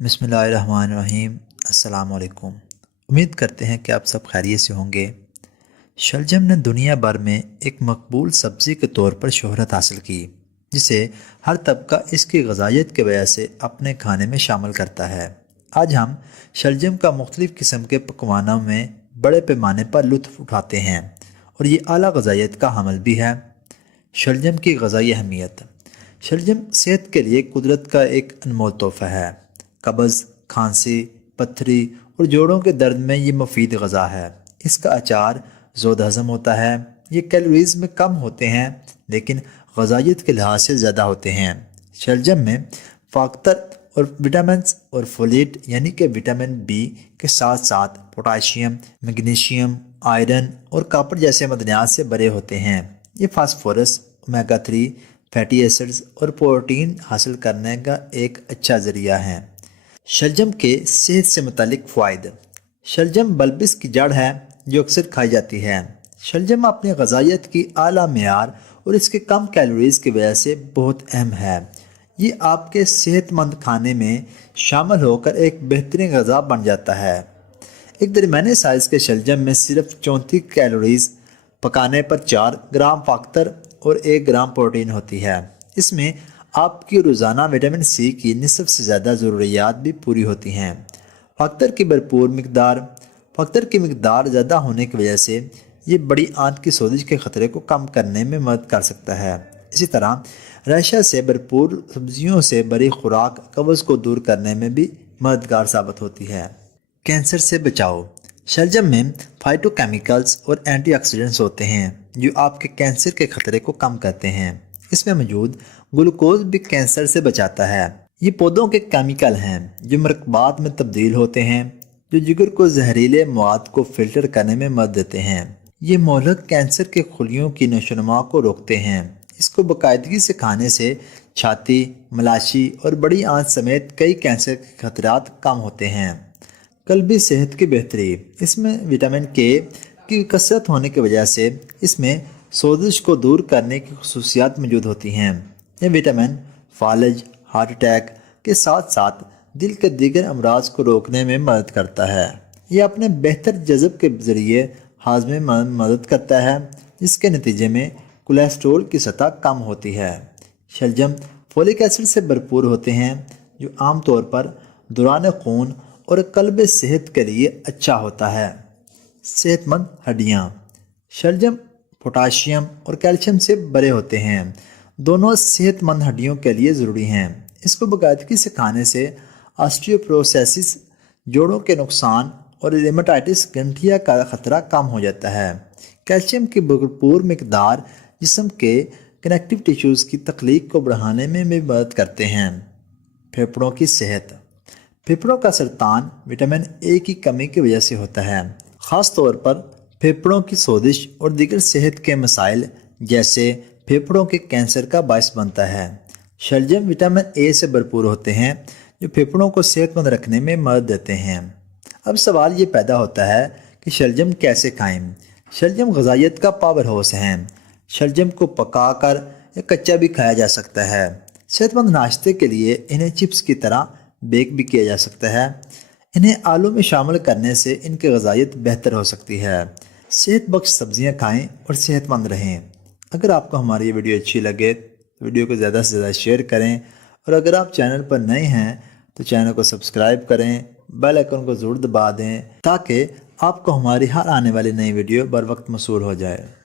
بسم اللہ الرحمن الرحیم۔ السلام علیکم۔ امید کرتے ہیں کہ آپ سب خیریت سے ہوں گے۔ شلجم نے دنیا بھر میں ایک مقبول سبزی کے طور پر شہرت حاصل کی، جسے ہر طبقہ اس کی غذائیت کی وجہ سے اپنے کھانے میں شامل کرتا ہے۔ آج ہم شلجم کا مختلف قسم کے پکوانوں میں بڑے پیمانے پر لطف اٹھاتے ہیں، اور یہ اعلیٰ غذائیت کا حامل بھی ہے۔ شلجم کی غذائی اہمیت۔ شلجم صحت کے لیے قدرت کا ایک انمول تحفہ ہے۔ قبض، کھانسی، پتھری اور جوڑوں کے درد میں یہ مفید غذا ہے۔ اس کا اچار زود ہضم ہوتا ہے۔ یہ کیلوریز میں کم ہوتے ہیں لیکن غذائیت کے لحاظ سے زیادہ ہوتے ہیں۔ شلجم میں فاکتر اور وٹامنز اور فولیٹ یعنی کہ وٹامن بی کے ساتھ ساتھ پوٹاشیم، میگنیشیم، آئرن اور کاپر جیسے معدنیات سے بھرے ہوتے ہیں۔ یہ فاسفورس، اومیگا 3 فیٹی ایسڈز اور پروٹین حاصل کرنے کا ایک اچھا ذریعہ ہے۔ شلجم کے صحت سے متعلق فوائد۔ شلجم بلبس کی جڑ ہے جو اکثر کھائی جاتی ہے۔ شلجم اپنی غذائیت کی اعلیٰ معیار اور اس کے کم کیلوریز کی وجہ سے بہت اہم ہے۔ یہ آپ کے صحت مند کھانے میں شامل ہو کر ایک بہترین غذا بن جاتا ہے۔ ایک درمیانے سائز کے شلجم میں صرف 34 کیلوریز، پکانے پر 4 گرام فاکتر اور 1 گرام پروٹین ہوتی ہے۔ اس میں آپ کی روزانہ وٹامن سی کی نصف سے زیادہ ضروریات بھی پوری ہوتی ہیں۔ فاکتر کی بھرپور مقدار۔ فاکتر کی مقدار زیادہ ہونے کی وجہ سے یہ بڑی آنت کی سوزش کے خطرے کو کم کرنے میں مدد کر سکتا ہے۔ اسی طرح ریشہ سے بھرپور سبزیوں سے بھری خوراک قبض کو دور کرنے میں بھی مددگار ثابت ہوتی ہے۔ کینسر سے بچاؤ۔ شلجم میں فائٹو کیمیکلز اور اینٹی آکسیڈنٹس ہوتے ہیں جو آپ کے کینسر کے خطرے کو کم کرتے ہیں۔ اس میں موجود گلوکوز بھی کینسر سے بچاتا ہے۔ یہ پودوں کے کیمیکل ہیں جو مرکبات میں تبدیل ہوتے ہیں جو جگر کو زہریلے مواد کو فلٹر کرنے میں مدد دیتے ہیں۔ یہ مہلک کینسر کے خلیوں کی نشوونما کو روکتے ہیں۔ اس کو باقاعدگی سے کھانے سے چھاتی، ملاشی اور بڑی آنت سمیت کئی کینسر کے خطرات کم ہوتے ہیں۔ قلبی صحت کی بہتری۔ اس میں وٹامن کے کی کثرت ہونے کی وجہ سے اس میں سوزش کو دور کرنے کی خصوصیات موجود ہوتی ہیں۔ یہ وٹامن فالج، ہارٹ اٹیک کے ساتھ ساتھ دل کے دیگر امراض کو روکنے میں مدد کرتا ہے۔ یہ اپنے بہتر جذب کے ذریعے ہاضمے میں مدد کرتا ہے جس کے نتیجے میں کولیسٹرول کی سطح کم ہوتی ہے۔ شلجم فولک ایسڈ سے بھرپور ہوتے ہیں جو عام طور پر دوران خون اور قلب صحت کے لیے اچھا ہوتا ہے۔ صحت مند ہڈیاں۔ شلجم پوٹاشیم اور کیلشیم سے بھرے ہوتے ہیں۔ دونوں صحت مند ہڈیوں کے لیے ضروری ہیں۔ اس کو باقاعدگی سے کھانے سے آسٹیوپروسیسس، جوڑوں کے نقصان اور ریمیٹائٹس گنٹھیا کا خطرہ کم ہو جاتا ہے۔ کیلشیم کی بھرپور مقدار جسم کے کنیکٹیو ٹیشوز کی تخلیق کو بڑھانے میں بھی مدد کرتے ہیں۔ پھیپھڑوں کی صحت۔ پھیپھڑوں کا سرطان وٹامن اے کی کمی کی وجہ سے ہوتا ہے، خاص طور پر پھیپھڑوں کی سوزش اور دیگر صحت کے مسائل جیسے پھیپھڑوں کے کینسر کا باعث بنتا ہے۔ شلجم وٹامن اے سے بھرپور ہوتے ہیں جو پھیپھڑوں کو صحت مند رکھنے میں مدد دیتے ہیں۔ اب سوال یہ پیدا ہوتا ہے کہ شلجم کیسے کھائیں؟ شلجم غذائیت کا پاور ہاؤس ہیں۔ شلجم کو پکا کر یا کچا بھی کھایا جا سکتا ہے۔ صحت مند ناشتے کے لیے انہیں چپس کی طرح بیک بھی کیا جا سکتا ہے۔ انہیں آلو میں شامل کرنے سے ان کی غذائیت بہتر ہو سکتی ہے۔ صحت بخش سبزیاں کھائیں اور صحت مند رہیں۔ اگر آپ کو ہماری یہ ویڈیو اچھی لگے تو ویڈیو کو زیادہ سے زیادہ شیئر کریں، اور اگر آپ چینل پر نئے ہیں تو چینل کو سبسکرائب کریں، بیل آئیکن کو ضرور دبا دیں تاکہ آپ کو ہماری ہر آنے والی نئی ویڈیو بر وقت موصول ہو جائے۔